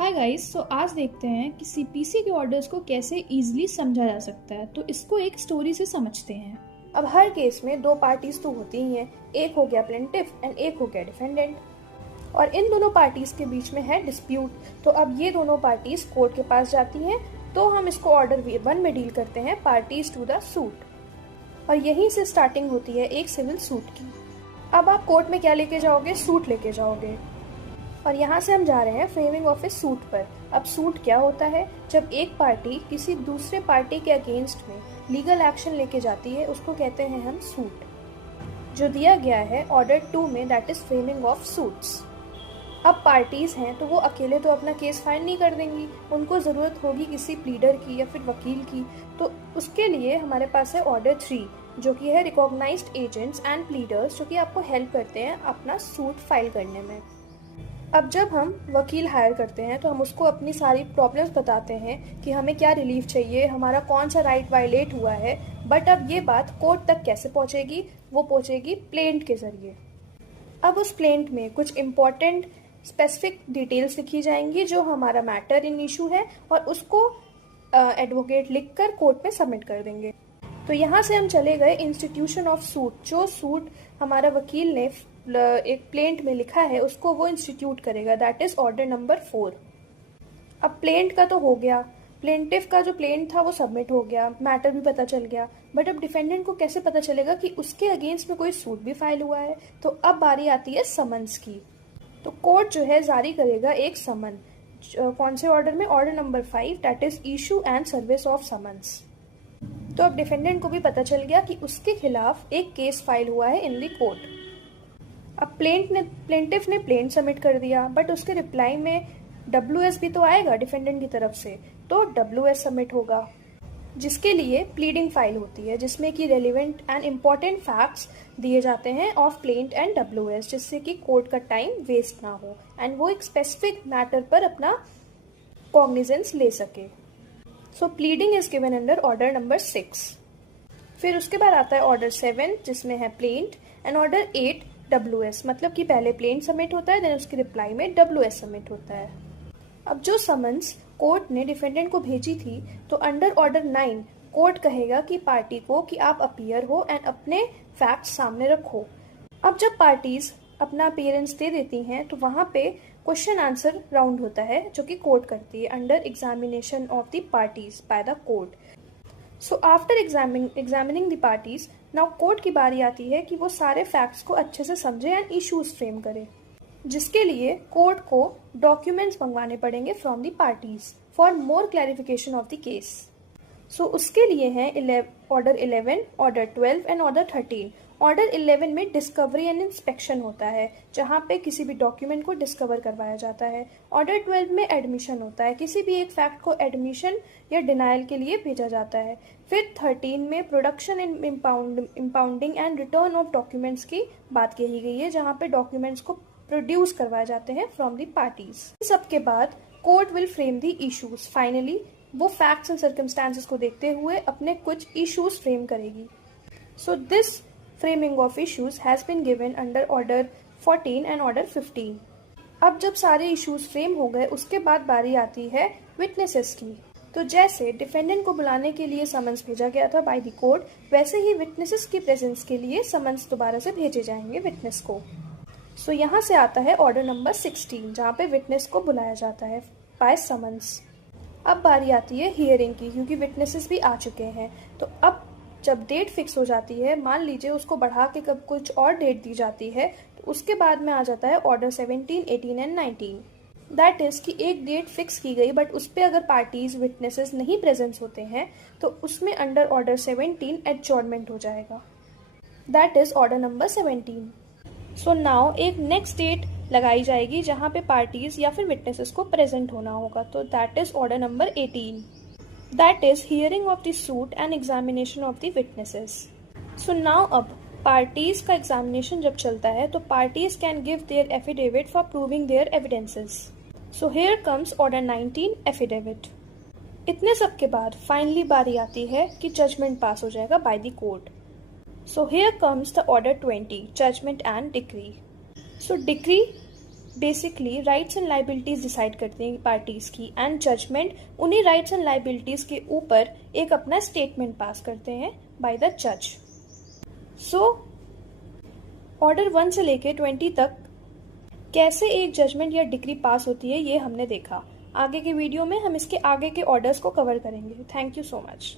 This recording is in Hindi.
हाय गाइस, तो आज देखते हैं कि सीपीसी के ऑर्डर्स को कैसे इजीली समझा जा सकता है। तो इसको एक स्टोरी से समझते हैं। अब हर केस में दो पार्टीज तो होती ही हैं, एक हो गया प्लेंटिफ एंड एक हो गया डिफेंडेंट, और इन दोनों पार्टीज के बीच में है डिस्प्यूट। तो अब ये दोनों पार्टीज कोर्ट के पास जाती हैं, तो हम इसको ऑर्डर 1 में डील करते हैं, पार्टीज टू द सूट, और यहीं से स्टार्टिंग होती है एक सिविल सूट की। अब आप कोर्ट में क्या लेके जाओगे? सूट लेके जाओगे, और यहाँ से हम जा रहे हैं फ्रेमिंग ऑफ ए सूट पर। अब सूट क्या होता है? जब एक पार्टी किसी दूसरे पार्टी के अगेंस्ट में लीगल एक्शन लेके जाती है, उसको कहते हैं हम सूट, जो दिया गया है ऑर्डर 2 में, that is framing of suits. अब पार्टीज हैं तो वो अकेले तो अपना केस फाइल नहीं कर देंगी, उनको ज़रूरत होगी किसी प्लीडर की या फिर वकील की। तो उसके लिए हमारे पास है ऑर्डर 3, जो कि है रिकॉग्नाइज्ड एजेंट्स एंड प्लीडर्स, जो कि आपको हेल्प करते हैं अपना सूट फाइल करने में। अब जब हम वकील हायर करते हैं तो हम उसको अपनी सारी प्रॉब्लम्स बताते हैं कि हमें क्या रिलीफ चाहिए, हमारा कौन सा राइट वायलेट हुआ है। बट अब ये बात कोर्ट तक कैसे पहुंचेगी? वो पहुंचेगी प्लेंट के जरिए। अब उस प्लेंट में कुछ इम्पॉर्टेंट स्पेसिफिक डिटेल्स लिखी जाएंगी जो हमारा मैटर इन इशू है, और उसको एडवोकेट लिखकर कोर्ट में सबमिट कर देंगे। तो यहाँ से हम चले गए इंस्टीट्यूशन ऑफ सूट। जो सूट हमारा वकील ने एक प्लेंट में लिखा है, उसको वो इंस्टीट्यूट करेगा, दैट इज ऑर्डर नंबर 4। अब प्लेंट का तो हो गया, प्लेंटिफ का जो प्लेंट था वो सबमिट हो गया, मैटर भी पता चल गया। बट अब डिफेंडेंट को कैसे पता चलेगा कि उसके अगेंस्ट में कोई सूट भी फाइल हुआ है? तो अब बारी आती है समन्स की। तो कोर्ट जो है जारी करेगा एक समन। कौन से ऑर्डर में? Order number 5, that is issue and service of summons. तो अब डिफेंडेंट को भी पता चल गया कि उसके खिलाफ एक केस फाइल हुआ है इन दी कोर्ट। अब प्लेंटिफ ने प्लेंट सबमिट कर दिया, बट उसके रिप्लाई में WS भी तो आएगा डिफेंडेंट की तरफ से, तो WS सबमिट होगा, जिसके लिए प्लीडिंग फाइल होती है, जिसमें कि रेलिवेंट एंड इम्पॉर्टेंट फैक्ट्स दिए जाते हैं ऑफ प्लेंट एंड WS, जिससे कि कोर्ट का टाइम वेस्ट ना हो एंड वो एक स्पेसिफिक मैटर पर अपना कॉग्निजेंस ले सके। So pleading is given under order number 6। फिर उसके बाद आता है ऑर्डर 7, जिसमें है प्लेंट, एंड ऑर्डर 8 WS, मतलब कि पहले प्लेंट सबमिट होता है, देन उसके रिप्लाई में WS सबमिट होता है। अब जो समन्स कोर्ट ने डिफेंडेंट को भेजी थी, तो अंडर ऑर्डर 9 कोर्ट कहेगा कि पार्टी को कि आप अपीयर हो एंड अपने फैक्ट्स सामने रखो। अब जब पार्टीज अपना अपीयरेंस दे देती हैं, तो वहाँ पे क्वेश्चन आंसर राउंड होता है, जो कि कोर्ट करती है under examination of the parties bye the court. So after examining the parties, now court की बारी आती है कि वो सारे फैक्ट्स को अच्छे से समझे एंड इश्यूज फ्रेम करे, जिसके लिए कोर्ट को डॉक्यूमेंट्स मंगवाने पड़ेंगे from the parties for more clarification of the case. So उसके लिए हैं order 11, order 12 and order 13। Order 11 में डिस्कवरी एंड इंस्पेक्शन होता है, जहाँ पे किसी भी डॉक्यूमेंट को डिस्कवर करवाया जाता है। ऑर्डर 12 में एडमिशन होता है, किसी भी एक फैक्ट को एडमिशन या डिनायल के लिए भेजा जाता है। फिर 13 में production and impounding and return of documents की बात कही गई है, जहाँ पे डॉक्यूमेंट्स को प्रोड्यूस करवाए जाते हैं फ्रॉम द पार्टीज। सबके बाद court will frame the issues. Finally वो फैक्ट्स एंड सर्कमस्टांसेस को देखते हुए अपने कुछ इश्यूज फ्रेम करेगी। So this framing of issues has been given under order 14 and order 15। अब जब सारे इश्यूज फ्रेम हो गए, उसके बाद बारी आती है विटनेसेस की। तो जैसे डिफेंडेंट को बुलाने के लिए समन्स भेजा गया था बाय द कोर्ट, वैसे ही विटनेसेस की प्रेजेंस के लिए समन्स दोबारा से भेजे जाएंगे विटनेस को। सो यहाँ से आता है ऑर्डर नंबर 16, जहाँ पे विटनेस को बुलाया जाता है बाय समन्स। अब बारी आती है हियरिंग की, क्योंकि विटनेसेस भी आ चुके हैं। तो अब जब डेट फिक्स हो जाती है, मान लीजिए उसको बढ़ा के कब कुछ और डेट दी जाती है, तो उसके बाद में आ जाता है ऑर्डर 17, 18 एंड 19। दैट इज कि एक डेट फिक्स की गई, बट उस पर अगर पार्टीज विटनेसेस नहीं प्रेजेंस होते हैं, तो उसमें अंडर ऑर्डर 17 एडजॉर्नमेंट हो जाएगा, that is order number 17। So now एक नेक्स्ट डेट लगाई जाएगी जहाँ पे पार्टीज या फिर विटनेसेस को प्रेजेंट होना होगा, तो that is order number 18, that is hearing of the suit and examination of the witnesses. So now अब पार्टीज का एग्जामिनेशन जब चलता है, तो parties can give their affidavit for proving their evidences. So here comes order 19, affidavit. इतने सब के बाद फाइनली बारी आती है कि जजमेंट पास हो जाएगा by the court. So here comes the order 20, judgement and decree. So decree basically rights and liabilities decide करते हैं पार्टीज की, एंड जजमेंट उन्हीं राइट्स एंड लाइबिलिटीज के ऊपर एक अपना स्टेटमेंट पास करते हैं बाय द जज। सो ऑर्डर 1 से लेके 20 तक कैसे एक जजमेंट या डिक्री पास होती है ये हमने देखा। आगे के वीडियो में हम इसके आगे के ऑर्डर्स को कवर करेंगे। Thank you so much.